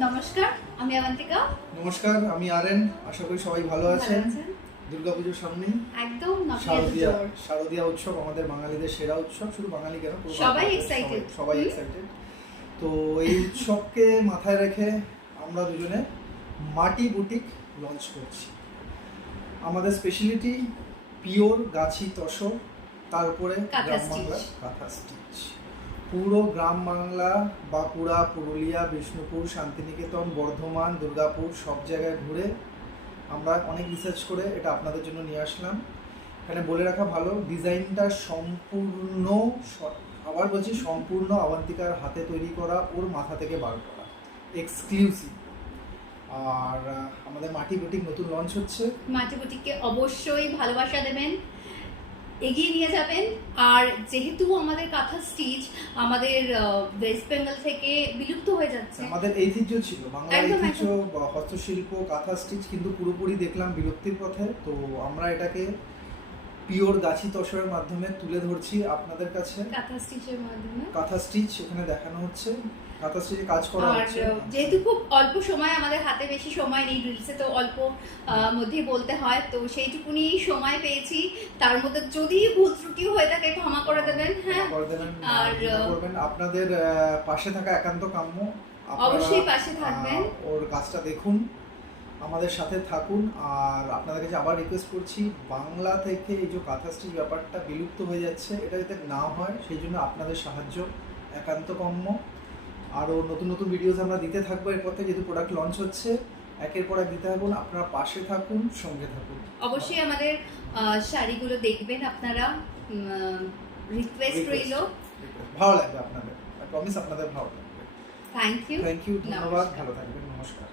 নমস্কার, আমি অবন্তিকা। নমস্কার, আমি আরএন। আশা করি সবাই ভালো আছেন। দুর্গাপুজোর সামনে একদম শারদীয়া উৎসব আমাদের বাঙালিদের সেরা উৎসব। শুধু বাঙালি কেন, সবাই এক্সাইটেড। সবাই এক্সাইটেড। তো এই উৎসবকে মাথায় রেখে আমরা দুজনে মাটি বুটিক লঞ্চ করছি। আমাদের স্পেশালিটি পিওর গাছি তসর, তার উপরে গ্রাম বাংলা কাঁথা স্টিচ। পুরো গ্রাম বাংলা, বাঁকুড়া, পুরুলিয়া, বিষ্ণুপুর, শান্তিনিকেতন, বর্ধমান, দুর্গাপুর সব জায়গায় ঘুরে আমরা অনেক রিসার্চ করে এটা আপনাদের জন্য নিয়ে আসলাম। এখানে বলে রাখা ভালো, ডিজাইনটা সম্পূর্ণ, আবার বলছি সম্পূর্ণ অবন্তিকার হাতে তৈরি করা, ওর মাথা থেকে বার করা, এক্সক্লুসিভ। আর আমাদের মাটি বুটিক নতুন লঞ্চ হচ্ছে। মাটি বুটিককে অবশ্যই ভালোবাসা দেবেন, এগিয়ে নিয়ে যাবেন। আর যেহেতু আমাদের কাঁথা স্টিচ আমাদের ওয়েস্ট বেঙ্গল থেকে বিলুপ্ত হয়ে যাচ্ছে, আমাদের ঐতিহ্য ছিল, বাংলার ঐতিহ্য হস্তশিল্প কাঁথা স্টিচ কিন্তু পুরোপুরি দেখলাম বিলুপ্তির পথে। তো আমরা এটাকে পিওর গাছি তসরের মাধ্যমে তুলে ধরছি আপনাদের কাছে। কাঁথা স্টিচের মাধ্যমে কাঁথা স্টিচ এখানে দেখানো হচ্ছে, কাঁথা স্টিচে কাজ করা হচ্ছে। যেহেতু খুব অল্প সময় আমাদের হাতে, বেশি সময় নেই, রিলসে তো অল্প মধ্যেই বলতে হয়, তো সেইটুকুনি সময় পেয়েছি। তার মধ্যে যদি ভুল ত্রুটি হয়ে থাকে ক্ষমা করে দেবেন। হ্যাঁ, আর করবেন, আপনাদের পাশে থাকা একান্ত কাম্য। অবশ্যই পাশে থাকবেন, ওর কাজটা দেখুন, আমাদের সাথে থাকুন। আর আপনাদের কাছে আবার রিকোয়েস্ট করছি, বাংলা থেকে এই যে কাঁথা স্টিচ ব্যাপারটা বিলুপ্ত হয়ে যাচ্ছে, এটা যাতে না হয় সেই জন্য আপনাদের সাহায্য একান্ত কাম্য। আরও নতুন নতুন ভিডিওস আমরা দিতে থাকবো এরপর থেকে, যেহেতু প্রোডাক্ট লঞ্চ হচ্ছে, একের পর এক দিতে থাকুন। আপনারা পাশে থাকুন, সঙ্গে থাকুন। অবশ্যই আমাদের শাড়িগুলো দেখবেন আপনারা, রিকোয়েস্ট রইল। ভালো লাগবে আপনাদের, প্রমিস আপনাদের ভালো লাগবে। থ্যাংক ইউ, ধন্যবাদ, ভালো থাকবেন, নমস্কার।